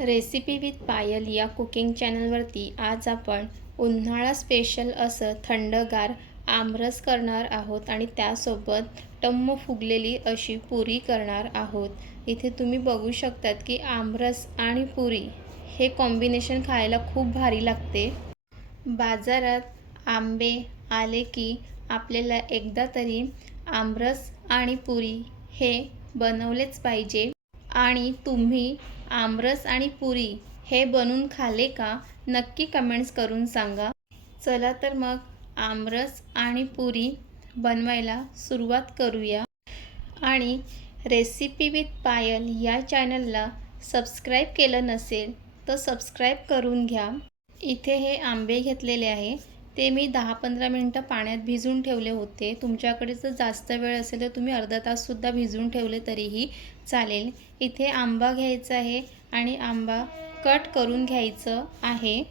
Recipe with पायल या cooking चॅनलवरती आज आपण उन्हाळा स्पेशल असं थंडगार आमरस करणार आहोत आणि त्यासोबत टम्म फुगलेली अशी पुरी करणार आहोत. इथे तुम्ही बघू शकतात की आमरस आणि पुरी हे कॉम्बिनेशन खायला खूप भारी लागते. बाजारात आंबे आले की आपल्याला एकदा तरी आमरस आणि पुरी हे बनवलेच पाहिजे. आणि तुम्ही आमरस आणि पुरी हे बनवून खाले का? नक्की कमेंट्स करून सांगा. चला तर मग आमरस आणि पुरी बनवायला सुरुवात करूया. आणि रेसिपी विथ पायल या चॅनलला सबस्क्राईब केलं नसेल तर सबस्क्राईब करून घ्या. इथे हे आंबे घेतलेले आहे. ते मी दहा पंधरा मिनटं पाण्यात भिजून ठेवले होते. तुमच्याकडे जर जास्त वेळ असेल तर तुम्ही अर्धा ताससुद्धा भिजून ठेवले तरीही चालेल. इथे आंबा घ्यायचा आहे आणि आंबा कट करून घ्यायचं आहे.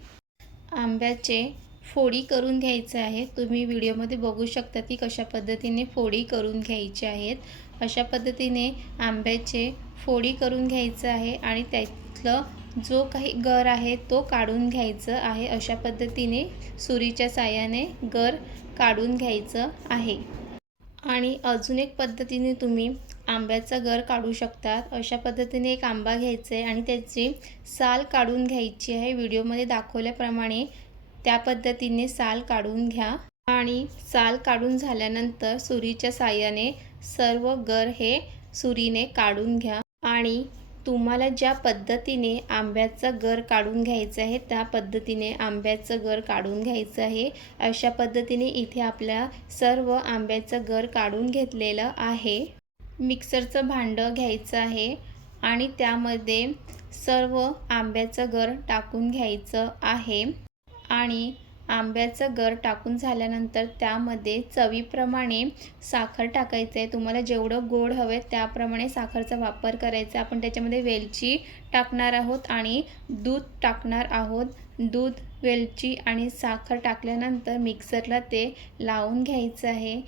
आंब्याचे फोडी करून घ्यायचे आहे तुम्ही व्हिडिओमध्ये बघू शकता की कशा पद्धतीने फोडी करून घ्यायचे आहेत. अशा पद्धतीने आंब्याचे फोडी करून घ्यायचं आहे आणि त्या तिथलं जो काही गर आहे तो काढून घ्यायचं आहे. अशा पद्धतीने सुरीच्या साह्याने गर काढून घ्यायचं आहे. आणि अजून एक पद्धतीने तुम्ही आंब्याचा गर काढू शकतात. अशा पद्धतीने एक आंबा घ्यायचा आहे आणि त्याची साल काढून घ्यायची आहे. व्हिडिओमध्ये दाखवल्याप्रमाणे त्या पद्धतीने साल काढून घ्या. आणि साल काढून झाल्यानंतर सुरीच्या साह्याने सर्व गर हे सुरीने काढून घ्या. आणि तुम्हाला ज्या पद्धतीने आंब्याचं गर काढून घ्यायचं आहे त्या पद्धतीने आंब्याचं गर काढून घ्यायचं आहे. अशा पद्धतीने इथे आपल्या सर्व आंब्याचं गर काढून घेतलेलं आहे. मिक्सरचं भांडं घ्यायचं आहे आणि त्यामध्ये सर्व आंब्याचं गर टाकून घ्यायचं आहे. आणि आंब्याचं गर टाकून झाल्यानंतर त्यामध्ये चवीप्रमाणे साखर टाकायचं. आहे तुम्हाला जेवढं गोड हवे त्याप्रमाणे साखरचा वापर करायचा. आपण त्याच्यामध्ये वेलची टाकणार आहोत आणि दूध टाकणार आहोत. दूध वेलची आणि साखर टाकल्यानंतर मिक्सरला ते लावून घ्यायचं आहे.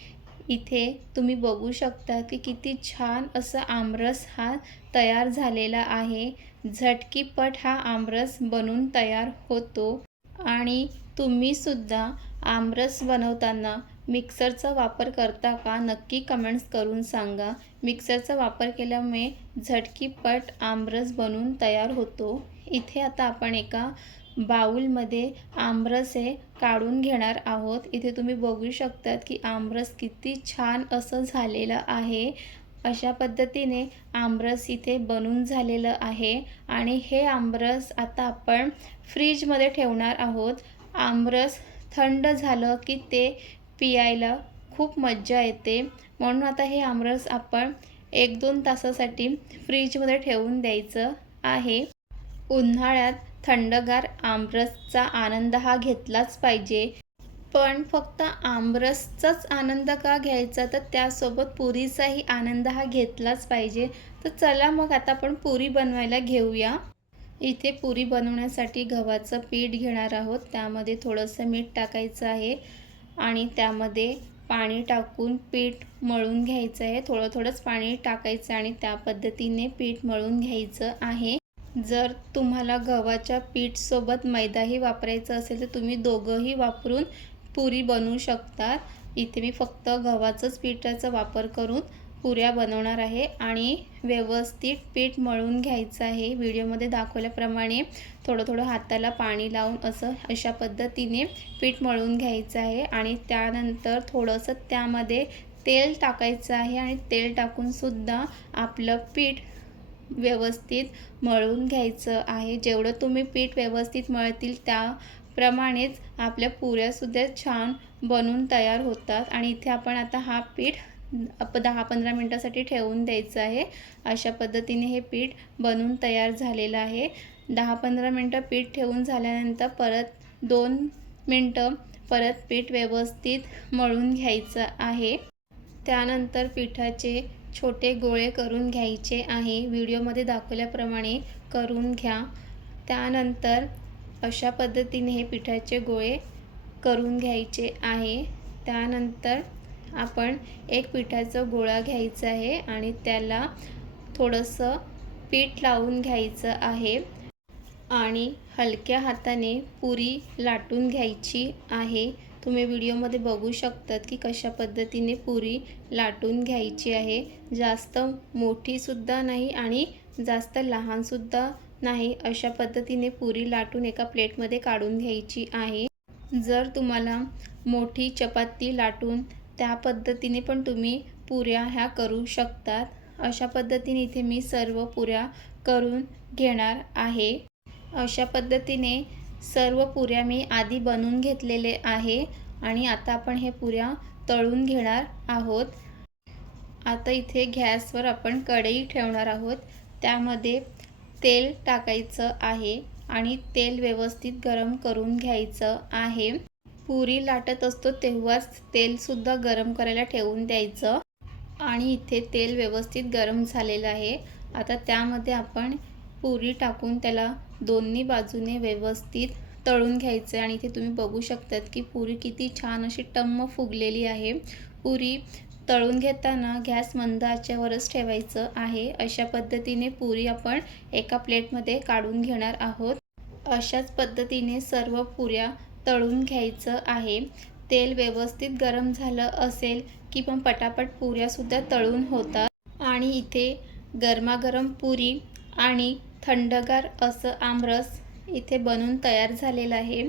इथे तुम्ही बघू शकता की किती छान असं आमरस हा तयार झालेला आहे. झटकीपट हा आमरस बनून तयार होतो. आणि तुम्हीसुद्धा आमरस बनवताना मिक्सरचा वापर करता का? नक्की कमेंट्स करून सांगा. मिक्सरचा वापर केल्यामुळे झटकीपट आमरस बनून तयार होतो. इथे आता आपण एका बाऊलमध्ये आमरस हे काढून घेणार आहोत. इथे तुम्ही बघू शकतात की आमरस किती छान असं झालेलं आहे. अशा पद्धतीने आमरस इथे बनून झालेलं आहे. आणि हे आमरस आता आपण फ्रीजमध्ये ठेवणार आहोत. आमरस थंड झालं की ते पियायला खूप मज्जा येते. म्हणून आता हे आमरस आपण एक दोन तासासाठी फ्रीजमध्ये ठेवून द्यायचं आहे. उन्हाळ्यात थंडगार आमरसचा आनंद हा घेतलाच पाहिजे. पण फक्त आमरसचाच आनंद का घ्यायचा? तर त्यासोबत पुरीचाही आनंद हा घेतलाच पाहिजे. तर चला मग आता आपण पुरी बनवायला घेऊया. इथे पुरी बनवण्यासाठी गव्हाचं पीठ घेणार आहोत. त्यामध्ये थोडंसं मीठ टाकायचं आहे आणि त्यामध्ये पाणी टाकून पीठ मळून घ्यायचं आहे. थोडं थोडंच पाणी टाकायचं आणि त्या पद्धतीने पीठ मळून घ्यायचं आहे. जर तुम्हाला गव्हाच्या पीठसोबत मैदाही वापरायचं असेल तर तुम्ही दोघंही वापरून पुरी बनवू शकतात. इथे मी फक्त गव्हाचंच पिठाचा वापर करून पुऱ्या बनवणार आहे आणि व्यवस्थित पीठ मळून घ्यायचं आहे. व्हिडिओमध्ये दाखवल्याप्रमाणे थोडं थोडं हाताला पाणी लावून असं अशा पद्धतीने पीठ मळून घ्यायचं आहे आणि त्यानंतर थोडंसं त्यामध्ये तेल टाकायचं आहे आणि तेल टाकूनसुद्धा आपलं पीठ व्यवस्थित मळून घ्यायचं आहे. जेवढं तुम्ही पीठ व्यवस्थित मळतील त्या प्रमाणेच आपल्या पुऱ्यासुद्धा छान बनून तयार होतात. आणि इथे आपण आता हा पीठ अप दहा पंधरा मिनटासाठी ठेवून द्यायचं आहे. अशा पद्धतीने हे पीठ बनून तयार झालेलं आहे. दहा पंधरा मिनटं पीठ ठेवून झाल्यानंतर परत दोन मिनटं परत पीठ व्यवस्थित मळून घ्यायचं आहे. त्यानंतर पिठाचे छोटे गोळे करून घ्यायचे आहे. व्हिडिओमध्ये दाखवल्याप्रमाणे करून घ्या. त्यानंतर अशा पद्धतीने हे पिठाचे गोळे करून घ्यायचे आहे. त्यानंतर आपण एक पिठाचा गोळा घ्यायचा आहे आणि त्याला थोडंसं पीठ लावून घ्यायचं आहे आणि हलक्या हाताने पुरी लाटून घ्यायची आहे. तुम्ही व्हिडिओमध्ये बघू शकतात की कशा पद्धतीने पुरी लाटून घ्यायची आहे. जास्त मोठीसुद्धा नाही आणि जास्त लहानसुद्धा नाही अशा पद्धतीने पुरी लाटून एका प्लेटमध्ये काढून घ्यायची आहे. जर तुम्हाला मोठी चपाती लाटून त्या पद्धतीने पण तुम्ही पुऱ्या ह्या करू शकतात. अशा पद्धतीने इथे मी सर्व पुऱ्या करून घेणार आहे. अशा पद्धतीने सर्व पुऱ्या मी आधी बनवून घेतलेले आहे आणि आता आपण हे पुऱ्या तळून घेणार आहोत. आता इथे गॅसवर आपण कढई ठेवणार आहोत. त्यामध्ये तेल टाकायचं आहे आणि तेल व्यवस्थित गरम करून घ्यायचं आहे. पुरी लाटत असतो तेव्हाच तेलसुद्धा गरम करायला ठेवून द्यायचं. आणि इथे तेल व्यवस्थित गरम झालेलं आहे. आता त्यामध्ये आपण पुरी टाकून त्याला दोन्ही बाजूने व्यवस्थित तळून घ्यायचं आणि इथे तुम्ही बघू शकतात की पुरी किती छान अशी टम्म फुगलेली आहे. पुरी तळून घेताना गॅस मंद आचेवरच ठेवायचं आहे. अशा पद्धतीने पुरी आपण एका प्लेटमध्ये काढून घेणार आहोत. अशाच पद्धतीने सर्व पुऱ्या तळून घ्यायचं आहे. तेल व्यवस्थित गरम झालं असेल की पण पटापट पुऱ्यासुद्धा तळून होतात. आणि इथे गरमागरम पुरी आणि थंडगार असं आमरस इथे बनून तयार झालेलं आहे.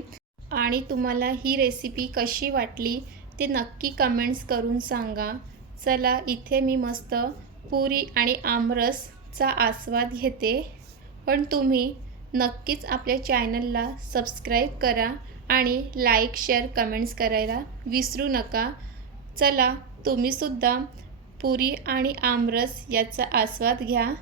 आणि तुम्हाला ही रेसिपी कशी वाटली ते नक्की कमेंट्स करून सांगा. चला इथे मी मस्त पुरी आणि आमरसचा आस्वाद घेते. पण तुम्ही नक्कीच आपल्या चॅनलला सबस्क्राईब करा आणि लाईक शेअर कमेंट्स करायला विसरू नका. चला तुम्हीसुद्धा पुरी आणि आमरस याचा आस्वाद घ्या.